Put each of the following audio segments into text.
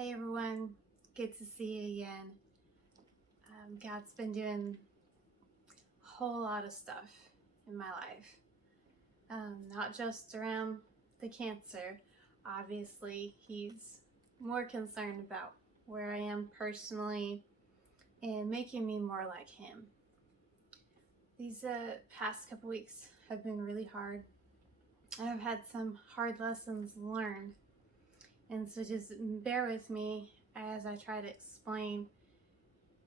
Hey everyone, good to see you again. God's been doing a whole lot of stuff in my life, not just around the cancer. Obviously, He's more concerned about where I am personally and making me more like Him. These past couple weeks have been really hard, and I've had some hard lessons learned. And so just bear with me as I try to explain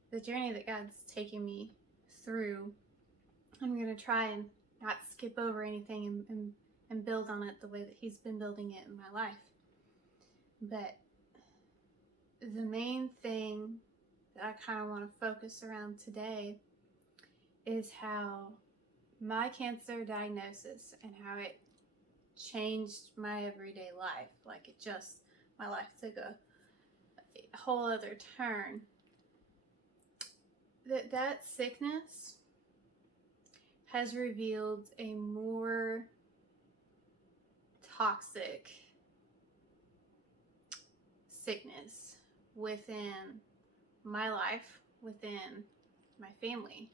the journey that God's taking me through. I'm going to try and not skip over anything and build on it the way that He's been building it in my life. But the main thing that I kind of want to focus around today is how my cancer diagnosis and how it changed my everyday life. My life took a whole other turn. That sickness has revealed a more toxic sickness within my life, within my family.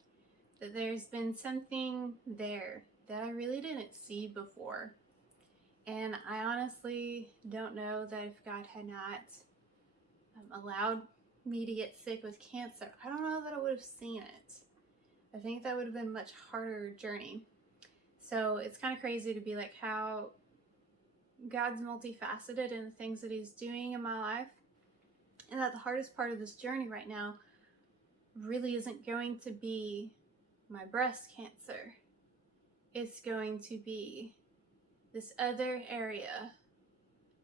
That there's been something there that I really didn't see before. And I honestly don't know that if God had not allowed me to get sick with cancer, I don't know that I would have seen it. I think that would have been a much harder journey. So it's kind of crazy to be like how God's multifaceted in the things that He's doing in my life. And that the hardest part of this journey right now really isn't going to be my breast cancer. It's going to be this other area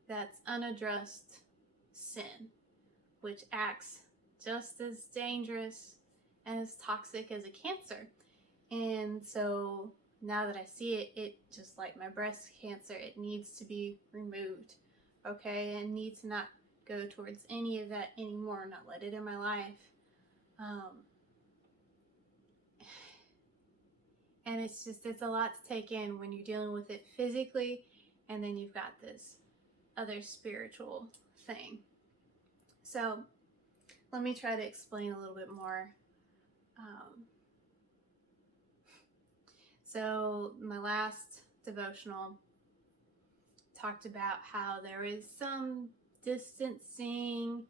that's unaddressed sin, which acts just as dangerous and as toxic as a cancer. And so now that I see it, it just like my breast cancer, it needs to be removed, okay? And need to not go towards any of that anymore, not let it in my life. And it's a lot to take in when you're dealing with it physically, and then you've got this other spiritual thing. So let me try to explain a little bit more. So my last devotional talked about how there is some distancing,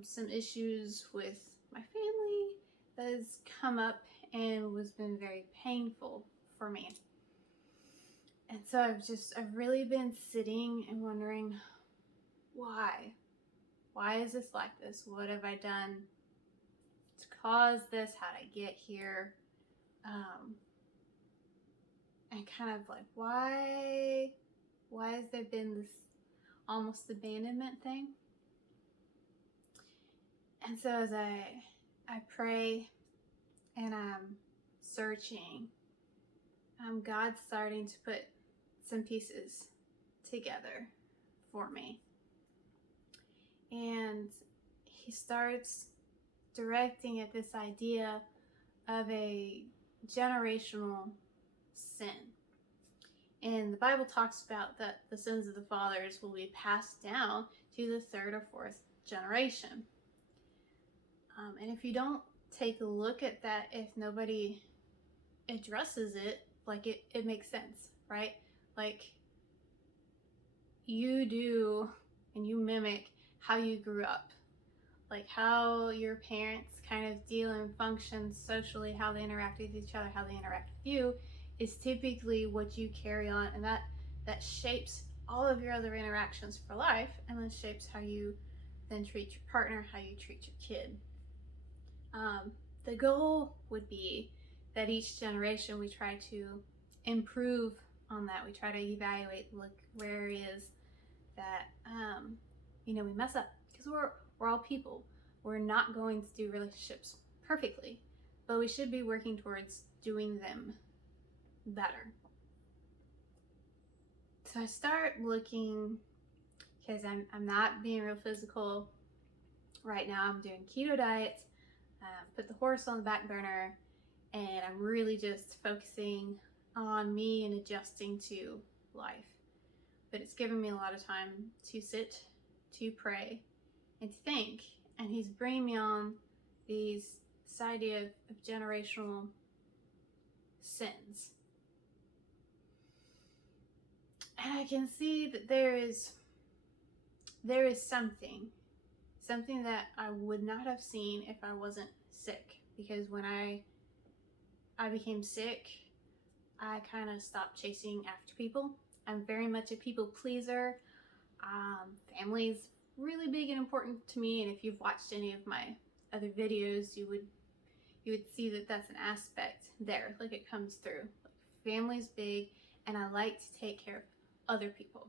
some issues with my family that has come up and was been very painful for me. And so I've really been sitting and wondering, why? Why is this like this? What have I done to cause this? How did I get here? And kind of like, why has there been this almost abandonment thing? And so as I pray and I'm searching, God's starting to put some pieces together for me. And He starts directing at this idea of a generational sin. And the Bible talks about that the sins of the fathers will be passed down to the third or fourth generation. And if you don't take a look at that, if nobody addresses it, like it makes sense, right? Like you do and you mimic how you grew up, like how your parents kind of deal and function socially, how they interact with each other, how they interact with you is typically what you carry on, and that shapes all of your other interactions for life, and then shapes how you then treat your partner, how you treat your kid. The goal would be that each generation we try to improve on that. We try to evaluate, look where it is that we mess up, because we're all people. We're not going to do relationships perfectly, but we should be working towards doing them better. So I start looking, because I'm not being real physical right now. I'm doing keto diets, put the horse on the back burner, and I'm really just focusing on me and adjusting to life. But it's given me a lot of time to sit, to pray, and to think. And he's bringing me on this idea of generational sins. And I can see that there is something that I would not have seen if I wasn't sick. Because when I became sick, I kind of stopped chasing after people. I'm very much a people pleaser. Family's really big and important to me, and if you've watched any of my other videos, you would see that that's an aspect there. Like, it comes through. Like, family's big, and I like to take care of other people.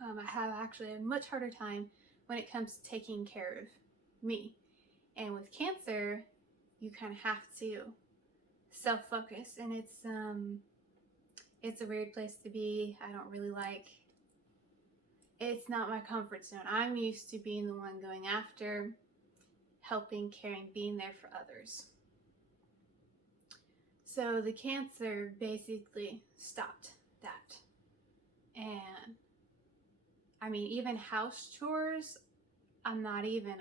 I have actually a much harder time when it comes to taking care of me. And with cancer, you kind of have to self-focus, and it's a weird place to be. I don't really like. It's not my comfort zone. I'm used to being the one going after, helping, caring, being there for others. So the cancer basically stopped that. And I mean, even house chores, I'm not even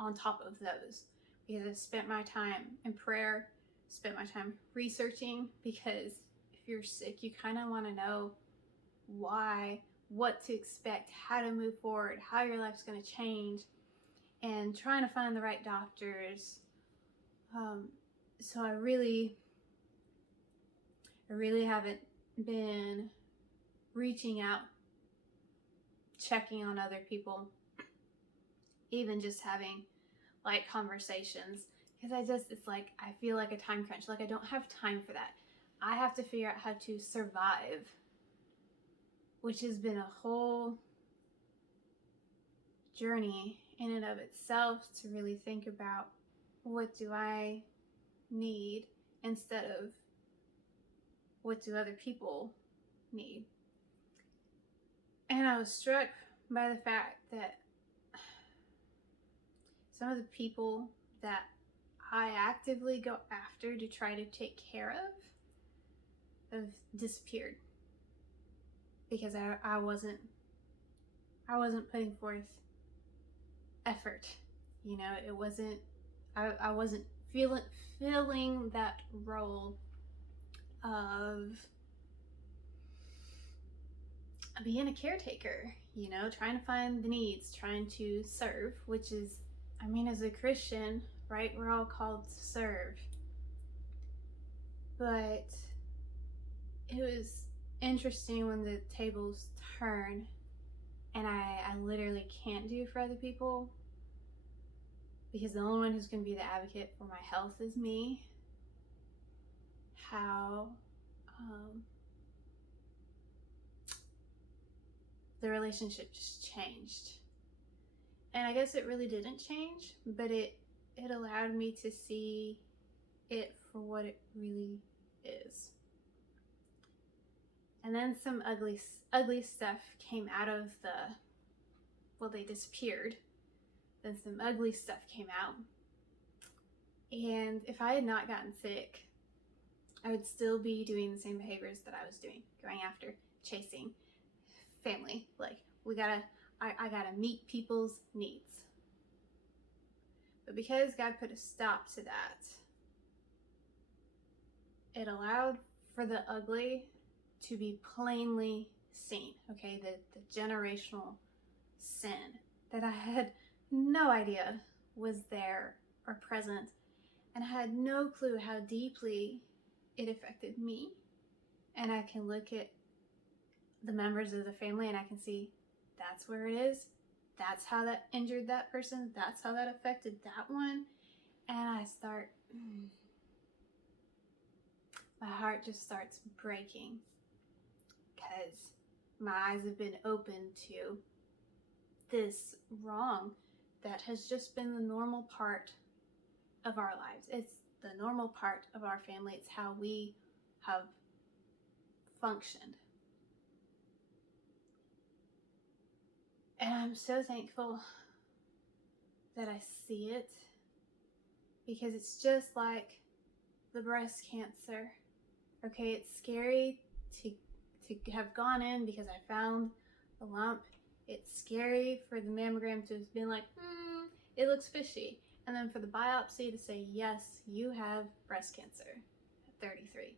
on top of those, because I spent my time in prayer, spent my time researching, because if you're sick, you kind of want to know why, what to expect, how to move forward, how your life's going to change, and trying to find the right doctors. So I really haven't been reaching out, checking on other people, even just having like conversations, because it's like, I feel like a time crunch. Like, I don't have time for that. I have to figure out how to survive, which has been a whole journey in and of itself, to really think about, what do I need instead of what do other people need. And I was struck by the fact that some of the people that I actively go after to try to take care of have disappeared, because I wasn't putting forth effort. You know, it wasn't, I wasn't filling that role of being a caretaker, you know, trying to find the needs, trying to serve, which is, I mean, as a Christian, right, we're all called to serve. But it was interesting when the tables turn, and I literally can't do for other people, because the only one who's going to be the advocate for my health is me. How the relationship just changed. And I guess it really didn't change, but it allowed me to see it for what it really is. And then some ugly stuff came out of they disappeared. Then some ugly stuff came out. And if I had not gotten sick, I would still be doing the same behaviors that I was doing, going after, chasing, family. Like, I gotta meet people's needs. But because God put a stop to that, it allowed for the ugly to be plainly seen. Okay, the generational sin that I had no idea was there or present, and I had no clue how deeply it affected me. And I can look at the members of the family and I can see, that's where it is. That's how that injured that person. That's how that affected that one. And I start, my heart just starts breaking, because my eyes have been opened to this wrong that has just been the normal part of our lives. It's the normal part of our family. It's how we have functioned. And I'm so thankful that I see it, because it's just like the breast cancer. Okay, it's scary to have gone in because I found a lump, It's scary for the mammogram to have been like, it looks fishy. And then for the biopsy to say, yes, you have breast cancer at 33.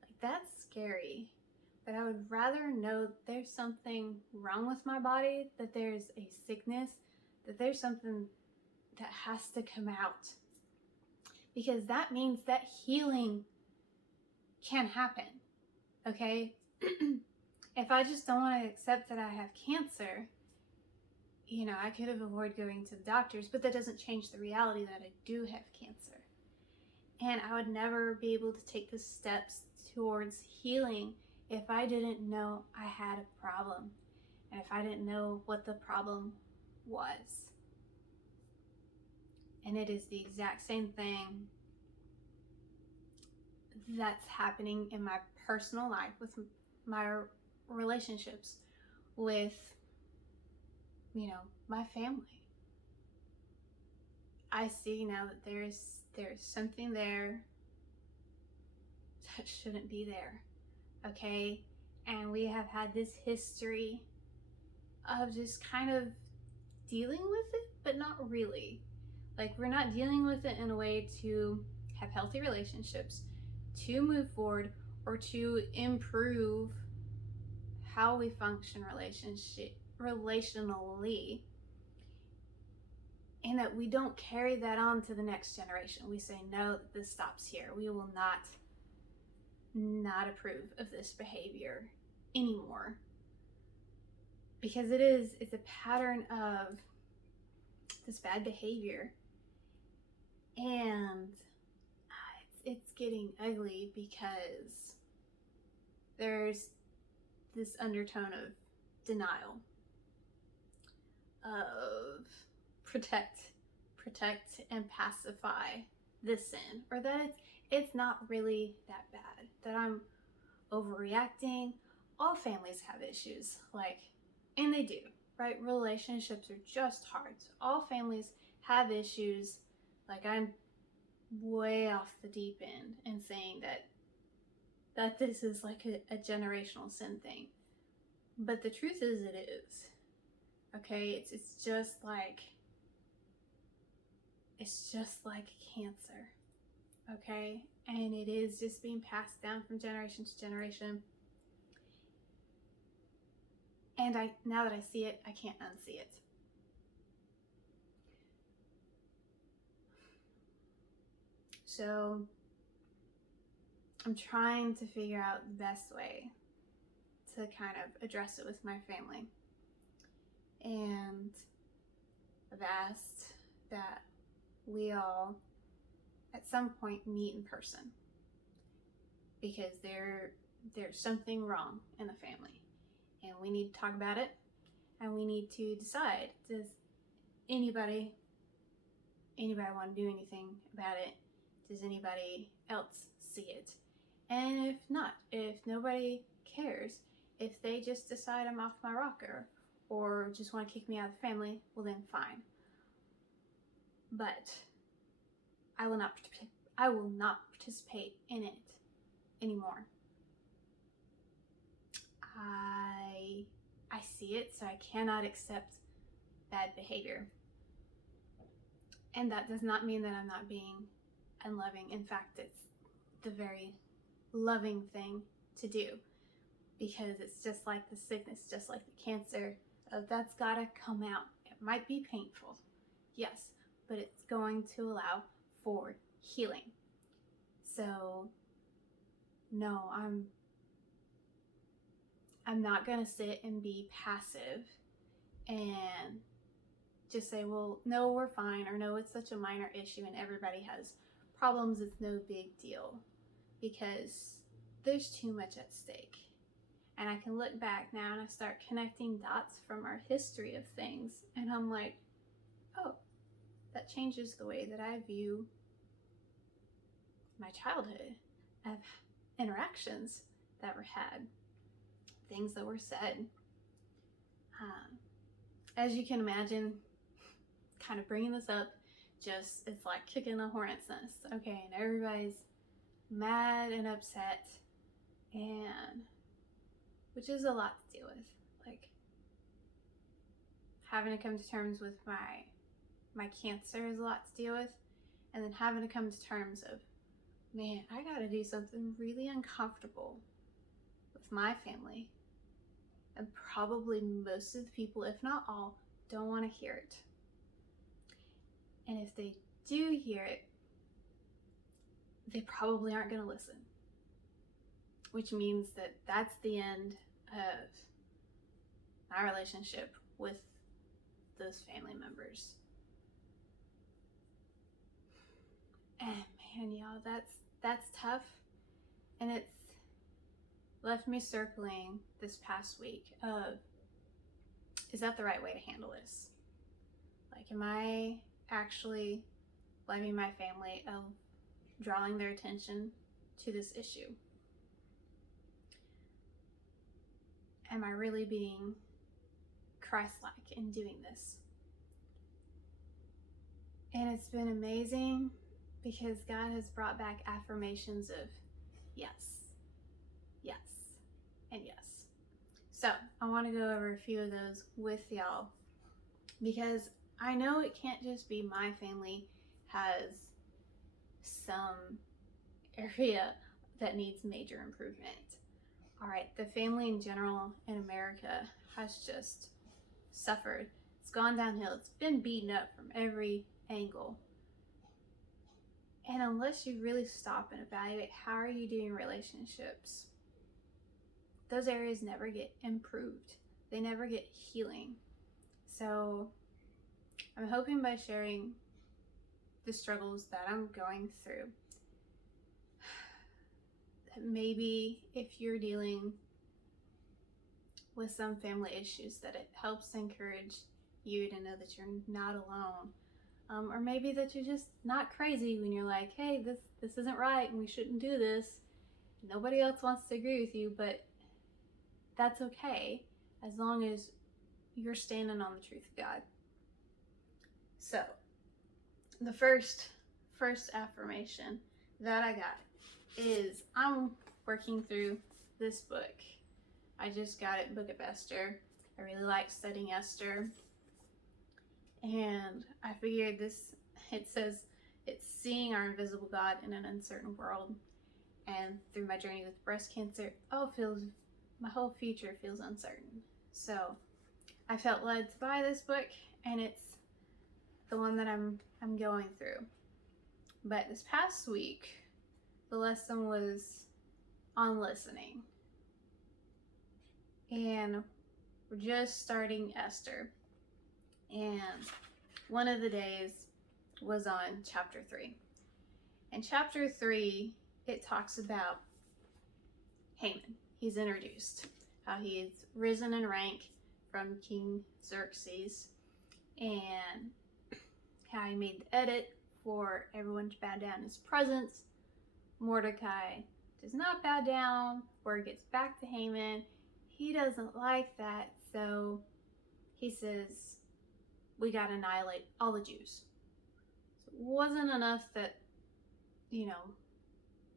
Like, that's scary. But I would rather know that there's something wrong with my body, that there's a sickness, that there's something that has to come out. Because that means that healing can happen, okay? If I just don't want to accept that I have cancer, I could have avoided going to the doctors, but that doesn't change the reality that I do have cancer. And I would never be able to take the steps towards healing if I didn't know I had a problem, and if I didn't know what the problem was. And it is the exact same thing that's happening in my personal life with my relationships with, my family. I see now that there's something there that shouldn't be there, okay? And we have had this history of just kind of dealing with it, but not really. Like, we're not dealing with it in a way to have healthy relationships, to move forward, or to improve how we function relationally, and that we don't carry that on to the next generation. We say, no, this stops here. We will not approve of this behavior anymore. Because it's a pattern of this bad behavior. And it's getting ugly because there's this undertone of denial, of protect and pacify this sin, or that it's not really that bad, that I'm overreacting. All families have issues, and they do, right? Relationships are just hard. So all families have issues. I'm way off the deep end and saying that this is like a generational sin thing. But the truth is, it is. Okay, it's just like cancer. Okay, and it is just being passed down from generation to generation. And now that I see it, I can't unsee it. So I'm trying to figure out the best way to kind of address it with my family. And I've asked that we all at some point meet in person, because there's something wrong in the family, and we need to talk about it, and we need to decide, does anybody want to do anything about it? Does anybody else see it? And if not, if nobody cares, if they just decide I'm off my rocker or just want to kick me out of the family, well then fine. But I will not participate in it anymore. I see it, so I cannot accept bad behavior. And that does not mean that I'm not being unloving. In fact, it's the very loving thing to do, because it's just like the sickness, just like the cancer. That's gotta come out. It might be painful, yes, but it's going to allow for healing. So no, I'm not gonna sit and be passive and just say, well, no, we're fine, or no, it's such a minor issue and everybody has problems, it's no big deal, because there's too much at stake. And I can look back now and I start connecting dots from our history of things, and I'm like, oh, that changes the way that I view my childhood, of interactions that were had, things that were said. As you can imagine, kind of bringing this up, it's like kicking a hornet's nest, okay? And everybody's mad and upset, and which is a lot to deal with. having to come to terms with my cancer is a lot to deal with, and then having to come to terms of, man, I gotta do something really uncomfortable with my family, and probably most of the people, if not all, don't want to hear it. And if they do hear it, they probably aren't going to listen, which means that that's the end of my relationship with those family members. And man, y'all, that's tough. And it's left me circling this past week of, is that the right way to handle this? Like, am I actually blaming my family of drawing their attention to this issue? Am I really being Christ-like in doing this? And it's been amazing because God has brought back affirmations of yes, yes, and yes. So I want to go over a few of those with y'all, because I know it can't just be my family has some area that needs major improvement. All right, the family in general in America has just suffered. It's gone downhill. It's been beaten up from every angle. And unless you really stop and evaluate how are you doing relationships, those areas never get improved. They never get healing. So I'm hoping by sharing the struggles that I'm going through, that maybe if you're dealing with some family issues, that it helps encourage you to know that you're not alone. Or maybe that you're just not crazy when you're like, hey, this isn't right and we shouldn't do this. Nobody else wants to agree with you, but that's okay as long as you're standing on the truth of God. So the first affirmation that I got is, I'm working through this book. I just got it, Book of Esther. I really like studying Esther. And I figured it says it's seeing our invisible God in an uncertain world. And through my journey with breast cancer, my whole future feels uncertain. So I felt led to buy this book, and it's the one that I'm going through. But this past week, the lesson was on listening. And we're just starting Esther. And one of the days was on chapter 3. And chapter 3, it talks about Haman. He's introduced, how he's risen in rank from King Xerxes, and how he made the edit for everyone to bow down in his presence. Mordecai does not bow down. Word gets back to Haman. He doesn't like that, so he says, we gotta annihilate all the Jews. So it wasn't enough that,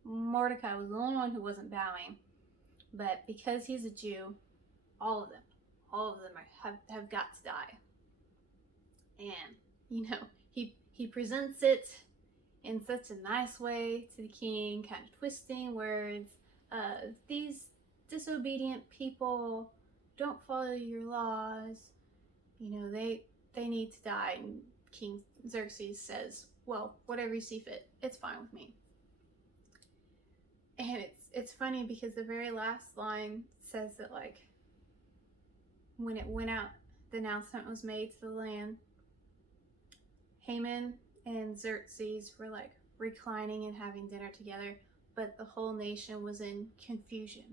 Mordecai was the only one who wasn't bowing, but because he's a Jew, all of them have got to die. And, he presents it in such a nice way to the king, kind of twisting words. These disobedient people don't follow your laws. They need to die. And King Xerxes says, well, whatever you see fit, it's fine with me. And it's funny because the very last line says that, like, when it went out, the announcement was made to the land, Haman and Xerxes were like reclining and having dinner together, but the whole nation was in confusion